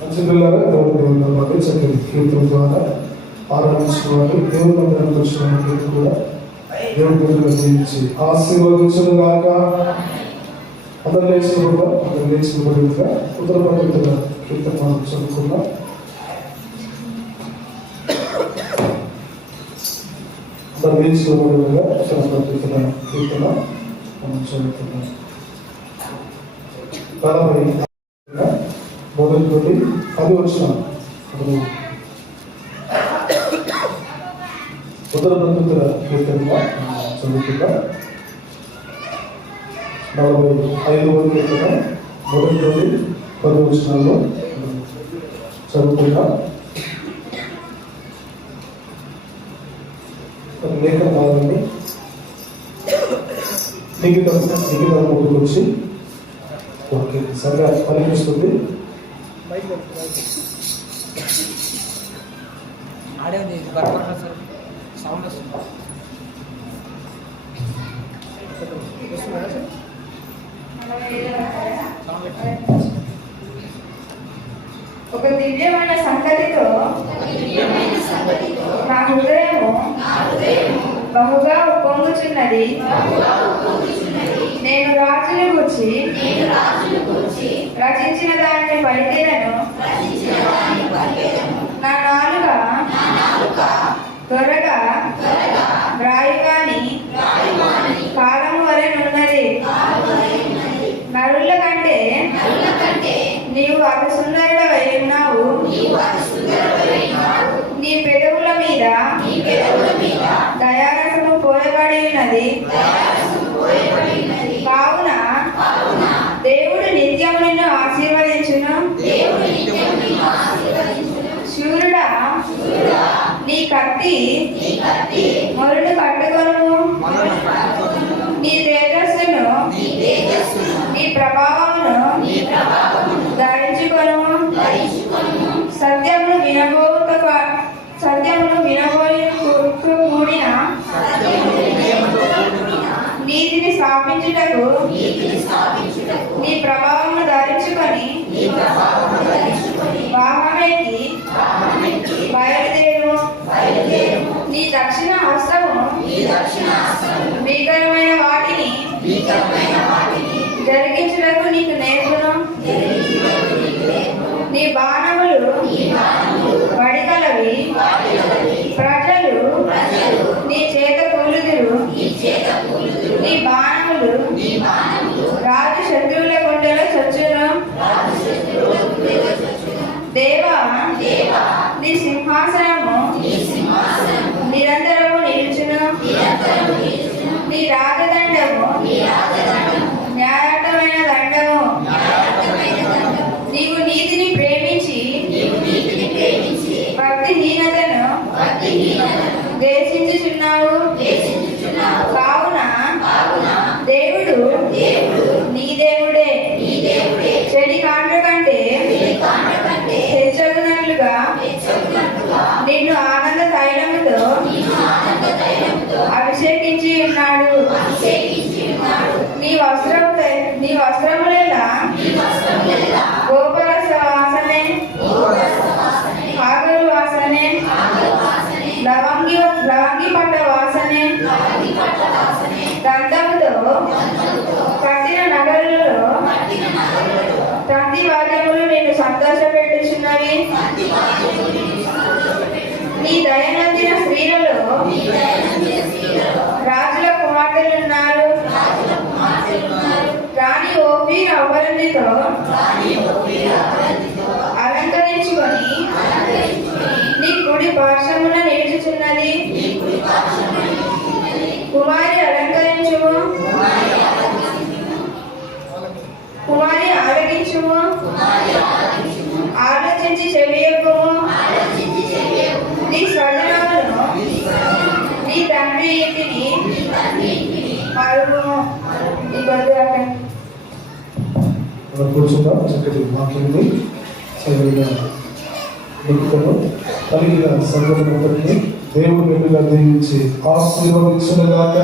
మంచి పిల్లలు దేవుడు చక్కని కీర్తన ద్వారా ఆరాధించిన వారు దేవుడు మందిరానికి వచ్చిన వారికి కూడా దేవుడి బిడ్డలు జీవించి ఆశీర్వదించను గాక. అందరు లేచిన పడిగా ఉత్తర పద్ధతుల కీర్తన మనం చదువుకున్నాం. అందరు లేచిన పడిగా ఉత్తర పద్ధతుల కీర్తన మనం చదువుకున్నాం. 40 మొదలుకొని 10 వచ్చిన ఉత్తర పద్ధతుల కీర్తనగా చదువుకుంటా. 45 కీర్తన మొదలుకొని 10 వచనాల్లో చదువుకుంటా. లేఖన భాగాన్ని మిగతా ముందుకు వచ్చి ఓకే సరిగా పనిపిస్తుంది. ఒక దివ్యమైన సంగతితో నా హృదయము బహుగా ఉప్పొంగుచున్నది. నేను రాజుని గూర్చి రచించిన దానిని పలికేదను. నా నాలుక త్వరగా వ్రాయుగాని కాలము వలె నున్నది. నరుల కంటే నీవు అతి సుందరుడవై ఉన్నావు. నీ పెదవుల మీద దయారసము పోయబడి ఉన్నది. కావున దేవుడు నిత్యము నిన్ను ఆశీర్వదించును. శూరుడా, నీ కత్తి మొరను కట్టుకొను. నీ తేజస్సును నీ ప్రభావమును ధరించుకొను. సత్యమును వినబోయు కూడిన నీతిని స్థాపించుటకు నీ ప్రభావమును ధరించుకొని వాహనమెక్కి బయలుదేరు. నీ దక్షిణ హస్తము భీకరమైన వాటిని జరిగించుటకు నీకు నేర్పును. నీ బాణములు వడిగలవి. ప్రజలు నీ చేత కూలుదురు. నీ బాణములు రాజు శత్రువుల గుండెలో చచ్చును. దేవా, నీ సింహాసనము నిరంతరము నిలుచును. నీ రాజదండము న్యాయమైన దండము. నీవు నీతిని ప్రేమించి భక్తిహీనతను ద్వేషించుచున్నావు. కావున దేవుడు నీ దేవుడే చెడి కాండ్ర కంటే హెచ్చగునట్లుగా నిన్ను ఆనంద తైలముతో అభిషేకించి ఉన్నాడు. నీ వస్త్రములెల్లా గోపరస వాసనే, కాగరు వాసనే, లవంగి పట్ట వాసనే, దంతముతో కట్టిన నగరులలో తంతి వాద్యములు నిన్ను సంతోషపెట్టుచున్నవి. నీ దయనందిన స్త్రీలలో రాజుల కుమార్తెలున్నారు. రాణి ఓఫీర్ అపరంజితో అలంకరించుకొని నీ కుడి పార్శ్వమున నిలుచుచున్నది. కుమారి అలంకరించుము, కుమారి ఆలకించుము. ఆలోచించి చెవియొక్కుము. నీ స్వజనమును నీ తండ్రి ఇంటిని మరువుము. నీ కొద్దిగా కూర్చుందాం. చక్కటి వాక్యాన్ని చదివిన వ్యక్తులను కలిగిన సంఘటనని దేవుడు బిడ్డగా దీవించి ఆశీర్వదించునుగాక.